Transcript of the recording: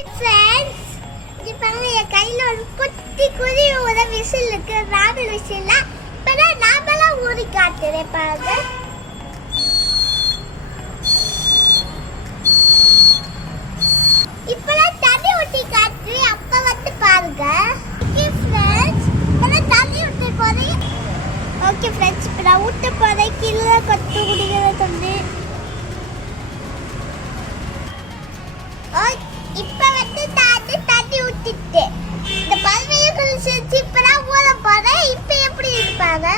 Friends, இப்போ என் கையில் ஒரு குட்டி குருவி ஒரு விசில் இருக்கு, ராவல் விசில். இப்போ நாமெல்லாம் ஊறி காட்டுறேன் பாருங்க. இப்பெல்லாம் தண்ணி ஊற்றி காட்டு, அப்போ வந்து பாருங்க. ஓகே ஃப்ரெண்ட்ஸ், இப்பெல்லாம் தண்ணி ஊற்றி போகிறேன். ஓகே ஃப்ரெண்ட்ஸ், இப்போ நான் ஊற்ற போகிறேன். கீழே கொத்து குடிக்கிற தண்ணி. இப்போ வந்து தண்ணி ஊற்றிட்டு இந்த பல்மையை குளிச்சு இப்போ நான் ஊற போகிறேன். இப்போ எப்படி இருப்பாங்க?